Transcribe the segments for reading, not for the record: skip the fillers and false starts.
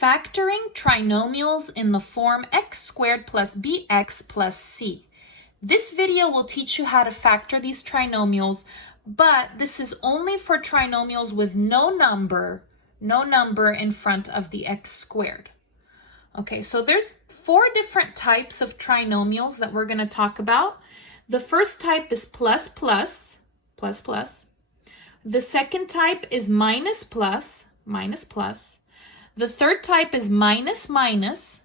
Factoring trinomials in the form x squared plus bx plus c. This video will teach you how to factor these trinomials, but this is only for trinomials with no number in front of the x squared. Okay, so there's 4 different types of trinomials that we're going to talk about. The first type is plus plus. The second type is minus plus. The third type is minus minus.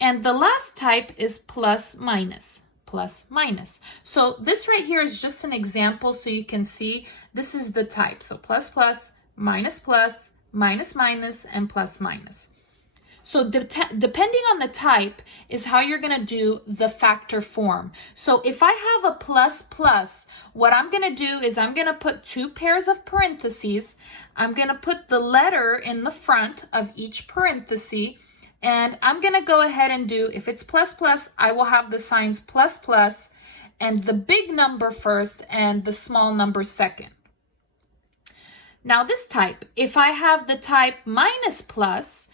And the last type is plus minus. So this right here is just an example so you can see this is the type. So plus plus, minus plus, minus minus, and plus minus. So depending on the type is how you're going to do the factor form. So if I have a plus plus, what I'm going to do is I'm going to put 2 pairs of parentheses. I'm going to put the letter in the front of each parenthesis. And I'm going to go ahead and do, if it's plus plus, I will have the signs plus plus and the big number first and the small number second. Now this type, if I have the type minus plus,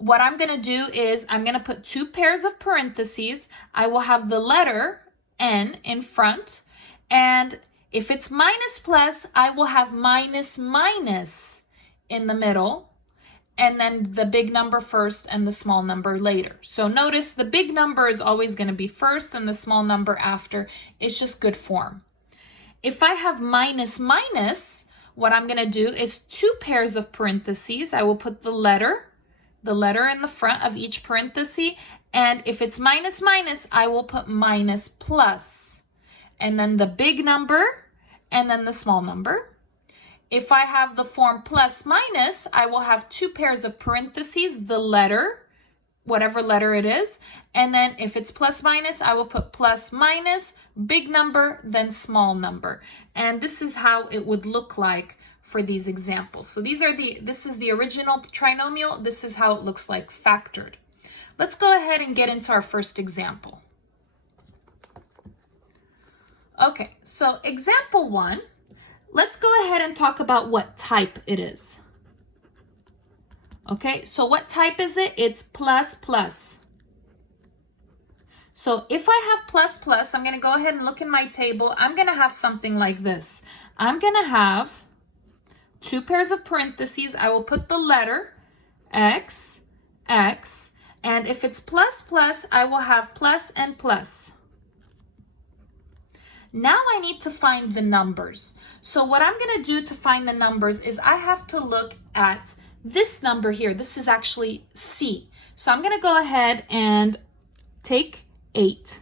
what I'm going to do is I'm going to put 2 pairs of parentheses. I will have the letter N in front. And if it's minus plus, I will have minus minus in the middle. And then the big number first and the small number later. So notice the big number is always going to be first and the small number after. It's just good form. If I have minus minus, what I'm going to do is 2 pairs of parentheses. I will put the letter in the front of each parenthesis. And if it's minus minus, I will put minus plus. And then the big number and then the small number. If I have the form plus minus, I will have 2 pairs of parentheses, the letter, whatever letter it is. And then if it's plus minus, I will put plus minus, big number, then small number. And this is how it would look like for these examples. So this is the original trinomial. This is how it looks like factored. Let's go ahead and get into our first example. Okay, so example 1. Let's go ahead and talk about what type it is. Okay, so what type is it? It's plus plus. So if I have plus plus, I'm going to go ahead and look in my table. I'm going to have something like this. I'm going to have 2 pairs of parentheses. I will put the letter X, and if it's plus plus, I will have plus and plus. Now I need to find the numbers. So what I'm going to do to find the numbers is I have to look at this number here. This is actually C. So I'm going to go ahead and take 8.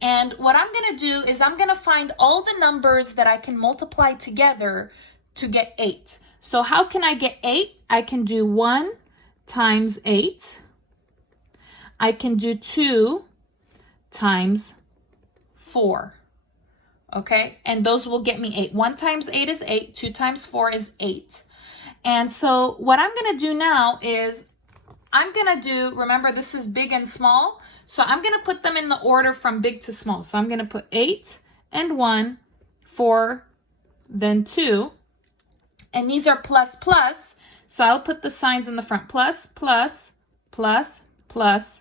And what I'm going to do is I'm going to find all the numbers that I can multiply together to get 8. So how can I get 8? I can do 1 times 8. I can do 2 times 4. Okay, and those will get me 8. 1 times 8 is 8. 2 times 4 is 8. And so what I'm going to do now is I'm going to do, remember this is big and small, so I'm going to put them in the order from big to small. So I'm going to put 8 and 1, 4, then 2. And these are plus plus, so I'll put the signs in the front. Plus, plus, plus, plus.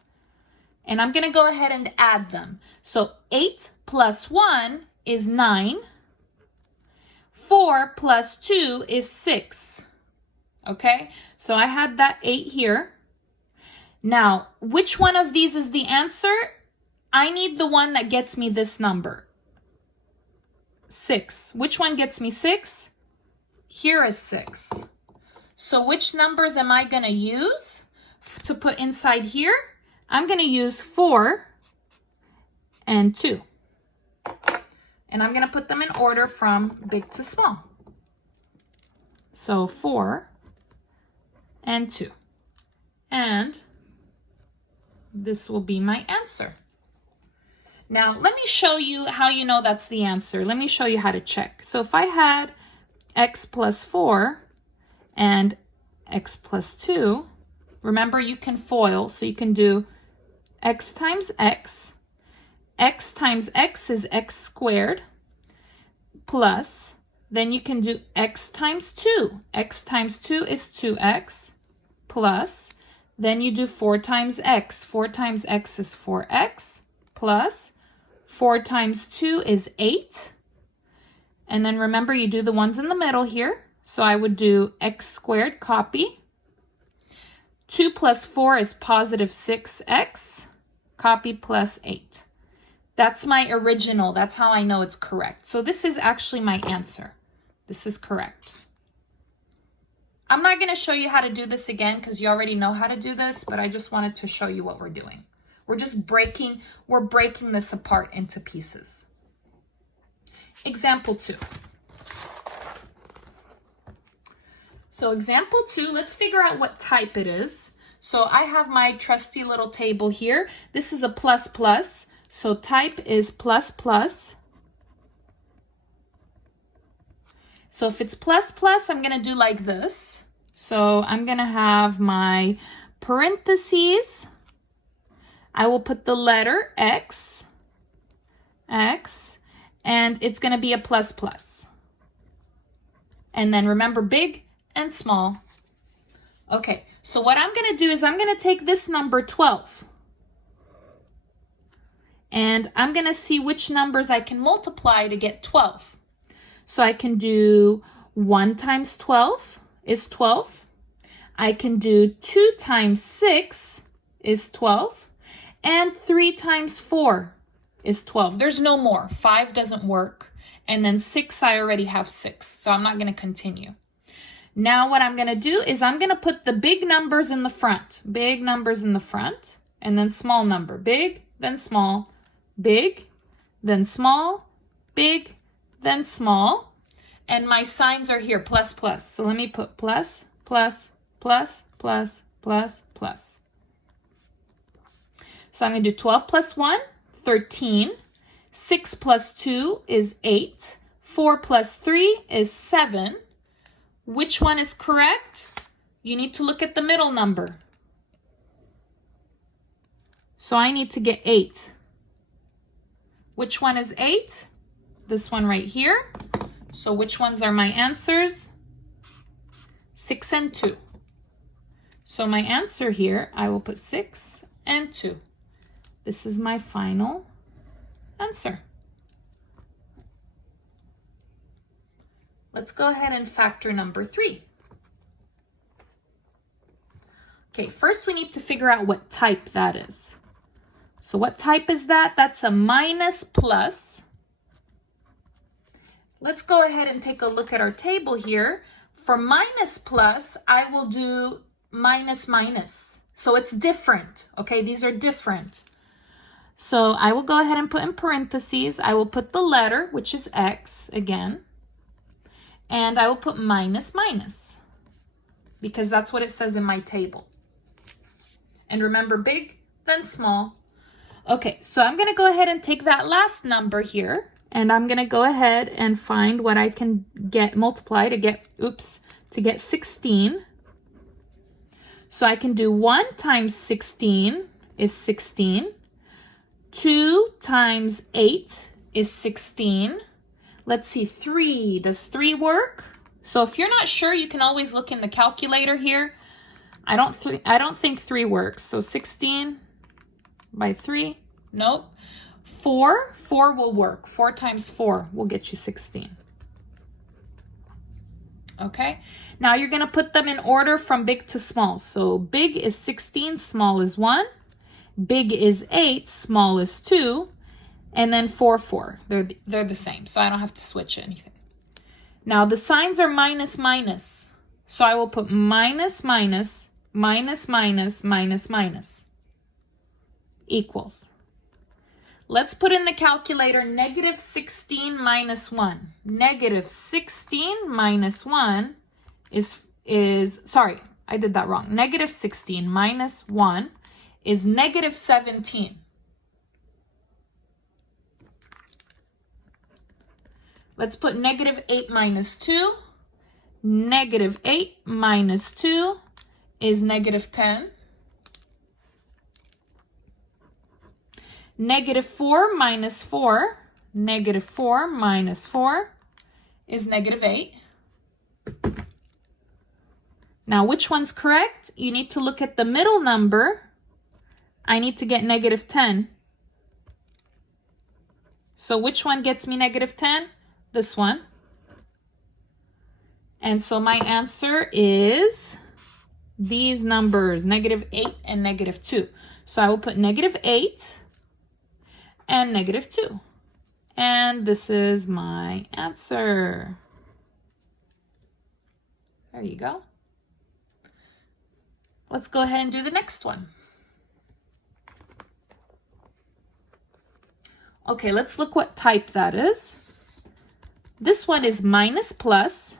And I'm going to go ahead and add them. So 8 plus 1 is 9. 4 plus 2 is 6. Okay, so I had that 8 here. Now, which one of these is the answer? I need the one that gets me this number. 6. Which one gets me 6? Here is 6. So which numbers am I going to use to put inside here? I'm going to use 4 and 2. And I'm going to put them in order from big to small. So 4 and 2. And this will be my answer. Now, let me show you how you know that's the answer. Let me show you how to check. So if I had x plus 4 and x plus 2, remember you can FOIL, so you can do x times x. X times x is x squared plus, then you can do x times 2. X times 2 is 2x plus, then you do 4 times x. 4 times x is 4x plus 4 times 2 is 8. And then remember, you do the ones in the middle here. So I would do x squared, copy. 2 plus 4 is positive 6x, copy, plus 8. That's my original. That's how I know it's correct. So this is actually my answer. This is correct. I'm not going to show you how to do this again because you already know how to do this, but I just wanted to show you what we're doing. We're breaking this apart into pieces. Example 2. So example 2, let's figure out what type it is. So I have my trusty little table here. This is a plus plus. So type is plus plus. So if it's plus plus, I'm going to do like this. So I'm going to have my parentheses. I will put the letter X, and it's going to be a plus plus. And then remember, big and small. Okay, so what I'm going to do is I'm going to take this number 12. And I'm going to see which numbers I can multiply to get 12. So I can do 1 times 12 is 12. I can do 2 times 6 is 12. And 3 times 4 is 12. There's no more. 5 doesn't work. And then 6, I already have 6. So I'm not going to continue. Now what I'm going to do is I'm going to put the big numbers in the front. Big numbers in the front. And then small number. Big, then small. Big, then small. Big, then small. And my signs are here, plus, plus. So let me put plus, plus, plus, plus, plus, plus. So I'm going to do 12 plus 1, 13. 6 plus 2 is 8. 4 plus 3 is 7. Which one is correct? You need to look at the middle number. So I need to get 8. Which one is 8? This one right here. So which ones are my answers? 6 and 2. So my answer here, I will put 6 and 2. This is my final answer. Let's go ahead and factor number 3. Okay, first we need to figure out what type that is. So what type is that? That's a minus plus. Let's go ahead and take a look at our table here. For minus plus, I will do minus minus. So it's different, okay? These are different. So I will go ahead and put in parentheses. I will put the letter, which is X again. And I will put minus minus because that's what it says in my table. And remember, big, then small. Okay, so I'm going to go ahead and take that last number here. And I'm going to go ahead and find what I can get, multiply to get, to get 16. So I can do 1 times 16 is 16. 2 times 8 is 16. Let's see, 3. Does 3 work? So if you're not sure, you can always look in the calculator here. I don't think 3 works. So 16 by 3. Nope. 4 will work. 4 times 4 will get you 16. Okay. Now you're going to put them in order from big to small. So big is 16, small is 1. Big is 8, small is 2. And then 4, 4. They're the same. So I don't have to switch anything. Now the signs are minus minus. So I will put minus minus, minus minus, minus minus. Equals. Let's put in the calculator negative 16 minus 1. Negative 16 minus 1 is, sorry, I did that wrong. Negative 16 minus 1 is negative 17. Let's put negative 8 minus 2. Negative 8 minus 2 is negative 10. Negative 4 minus 4. Negative 4 minus 4 is negative 8. Now, which one's correct? You need to look at the middle number. I need to get negative 10. So which one gets me negative 10? This one. And so my answer is these numbers, negative 8 and negative 2. So I will put negative 8 and negative 2. And this is my answer. There you go. Let's go ahead and do the next one. Okay, let's look what type that is. This one is minus plus.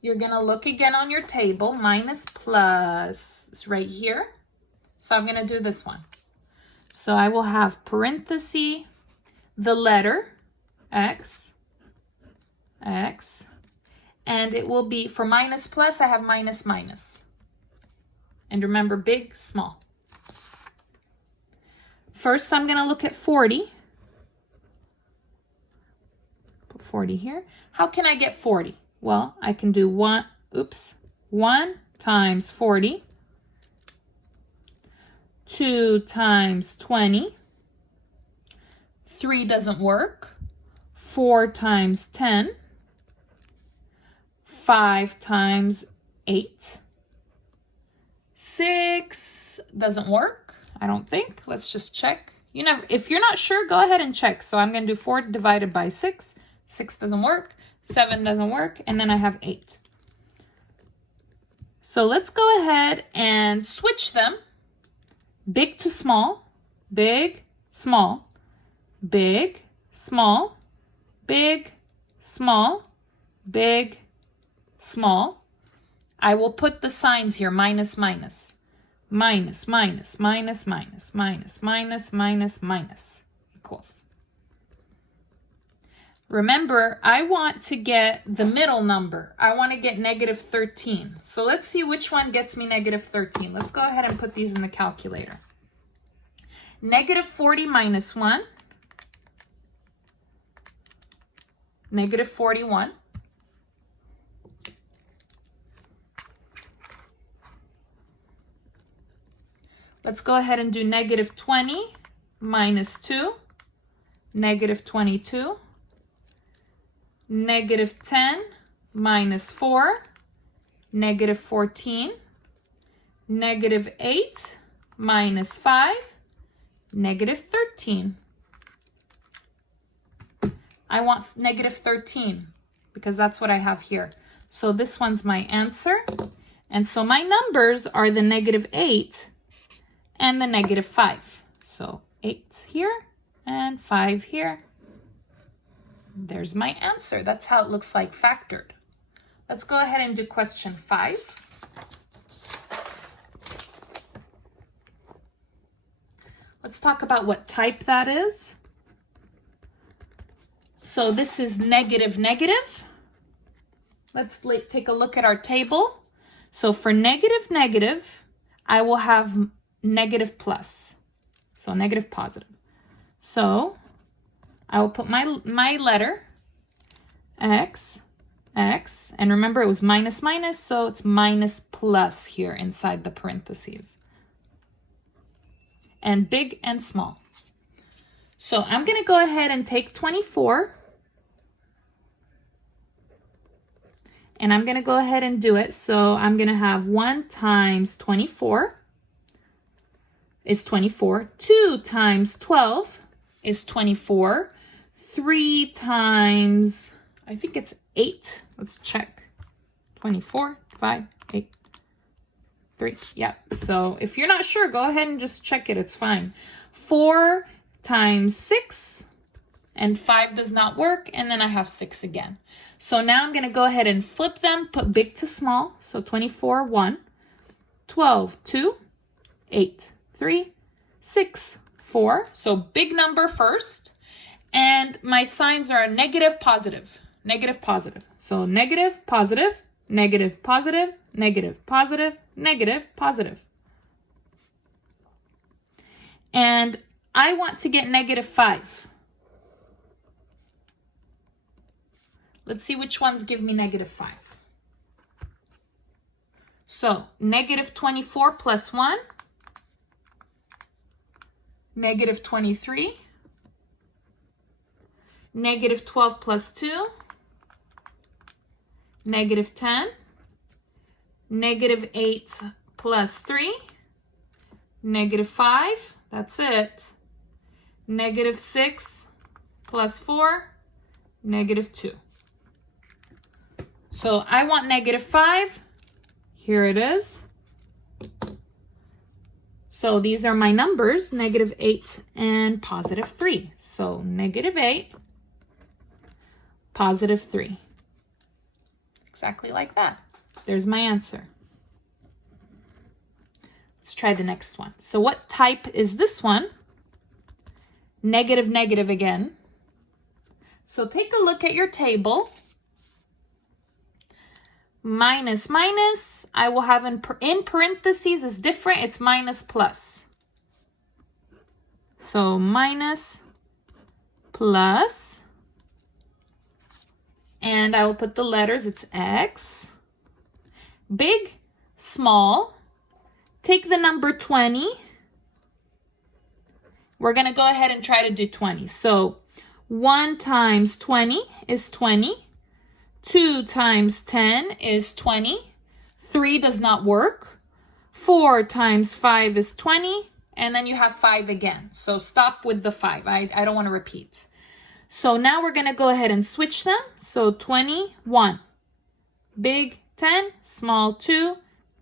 You're gonna look again on your table. Minus plus is right here. So I'm gonna do this one. So I will have parenthesis, the letter x, and it will be, for minus plus, I have minus minus. And remember, big, small. First, I'm gonna look at 40. Put 40 here. How can I get 40? Well, I can do 1 times 40, 2 times 20, 3 doesn't work, 4 times 10, 5 times 8, 6 doesn't work, I don't think. Let's just check. If you're not sure, go ahead and check. So I'm going to do 4 divided by 6. 6 doesn't work. 7 doesn't work. And then I have 8. So let's go ahead and switch them. Big to small. Big, small. Big, small. Big, small. Big, small. I will put the signs here, minus, minus. Minus, minus, minus, minus, minus, minus, minus, minus, equals. Remember, I want to get the middle number. I want to get negative 13. So let's see which one gets me negative 13. Let's go ahead and put these in the calculator. Negative 40 minus 1. Negative 41. Let's go ahead and do negative 20 minus 2, negative 22, negative 10 minus 4, negative 14, negative 8 minus 5, negative 13. I want negative 13 because that's what I have here. So this one's my answer. And so my numbers are the negative 8 and the negative 5. So 8 here and 5 here. There's my answer. That's how it looks like factored. Let's go ahead and do question 5. Let's talk about what type that is. So this is negative, negative. Let's take a look at our table. So for negative, negative, I will have negative plus. So negative, positive. So I will put my letter, x, and remember it was minus, minus, so it's minus plus here inside the parentheses. And big and small. So I'm going to go ahead and take 24. And I'm going to go ahead and do it. So I'm going to have 1 times 24 is 24. 2 times 12 is 24. 3 times, I think it's 8. Let's check. 24, 5, 8, 3. Yep. So if you're not sure, go ahead and just check it. It's fine. 4 times 6, and 5 does not work, and then I have 6 again. So now I'm going to go ahead and flip them, put big to small. So 24, 1, 12, 2, 8, 3, 6, 4. So big number first. And my signs are negative, positive, negative, positive. So negative, positive, negative, positive, negative, positive, negative, positive. And I want to get negative 5. Let's see which ones give me negative 5. So negative 24 plus 1, negative 23, negative 12 plus 2, negative 10, negative 8 plus 3, negative 5, that's it, negative 6 plus 4, negative 2. So I want negative 5. Here it is. So these are my numbers, negative 8 and positive 3. So negative 8, positive 3. Exactly like that. There's my answer. Let's try the next one. So what type is this one? Negative, negative again. So take a look at your table. Minus, minus, I will have in parentheses is different. It's minus plus. So minus, plus, and I will put the letters. It's X. Big, small. Take the number 20. We're going to go ahead and try to do 20. So 1 times 20 is 20. 2 times 10 is 20. 3 does not work. 4 times 5 is 20. And then you have 5 again. So stop with the 5. I don't want to repeat. So now we're going to go ahead and switch them. So 21. Big 10, small 2,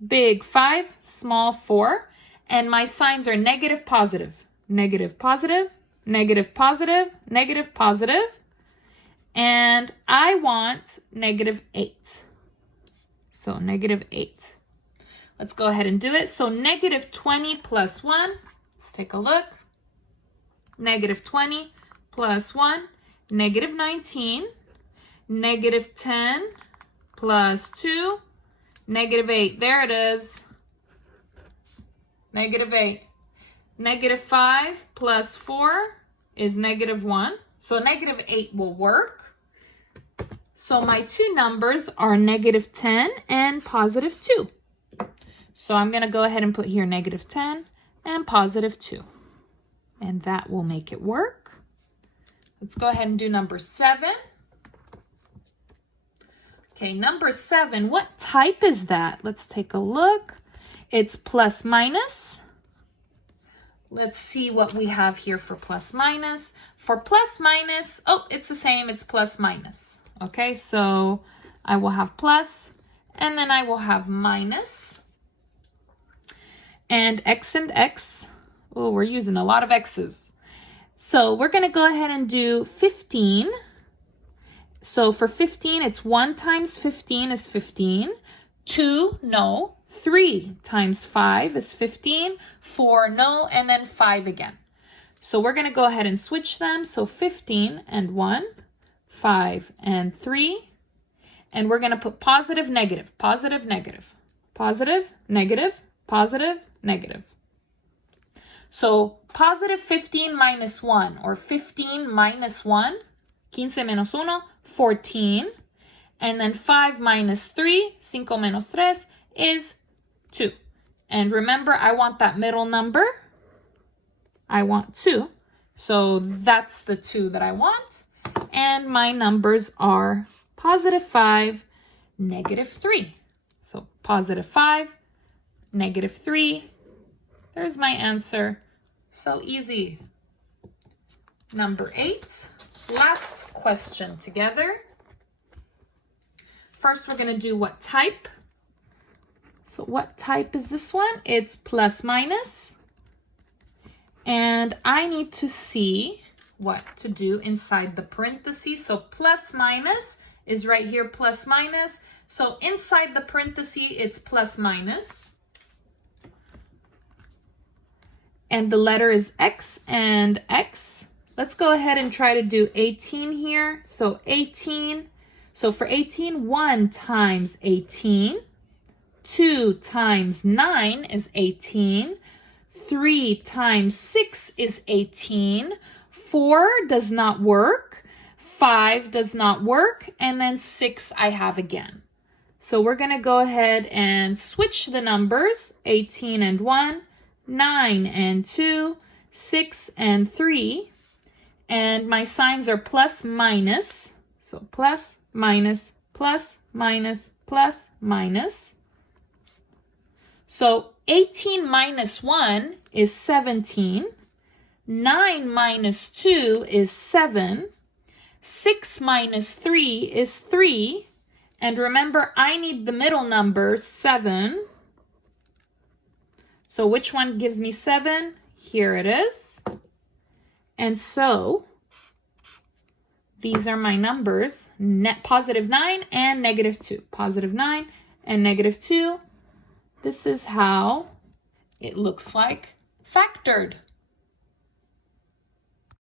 big 5, small 4. And my signs are negative, positive, negative, positive, negative, positive, negative, positive. And I want negative 8. So negative 8. Let's go ahead and do it. So negative 20 plus 1. Let's take a look. Negative 20 plus 1. Negative 19. Negative 10 plus 2. Negative 8. There it is. Negative 8. Negative 5 plus 4 is negative 1. So negative 8 will work. So my two numbers are negative 10 and positive 2. So I'm going to go ahead and put here negative 10 and positive 2. And that will make it work. Let's go ahead and do number 7. Okay, number 7, what type is that? Let's take a look. It's plus minus. Let's see what we have here for plus minus. For plus minus, oh, it's the same, it's plus minus. Okay, so I will have plus, and then I will have minus. And x and x. Oh, we're using a lot of x's. So we're going to go ahead and do 15. So for 15, it's 1 times 15 is 15. 2, no. 3 times 5 is 15. 4, no. And then 5 again. So we're going to go ahead and switch them. So 15 and 1, 5 and 3. And we're going to put positive, negative, positive, negative, positive, negative, positive, negative. So positive 15 minus 1, or 15 minus 1, 15 menos 1, 14. And then 5 minus 3, 5 menos 3, is 2. And remember, I want that middle number. I want 2. So that's the 2 that I want. And my numbers are positive 5, negative 3. So positive 5, negative 3. There's my answer. So easy. Number 8. Last question together. First, we're going to do what type. So what type is this one? It's plus minus. And I need to see what to do inside the parentheses. So plus minus is right here, plus minus. So inside the parentheses, it's plus minus. And the letter is X and X. Let's go ahead and try to do 18 here. So 18. So for 18, 1 times 18. 2 times 9 is 18. 3 times 6 is 18. 4 does not work. 5 does not work. And then 6 I have again. So we're going to go ahead and switch the numbers, 18 and 1, 9 and 2, 6 and 3. And my signs are plus, minus. So plus, minus, plus, minus, plus, minus. So 18 minus 1 is 17. 9 minus 2 is 7. 6 minus 3 is 3. And remember, I need the middle number, 7. So which one gives me 7? Here it is. And so these are my numbers, positive 9 and negative 2. Positive 9 and negative 2. This is how it looks like factored.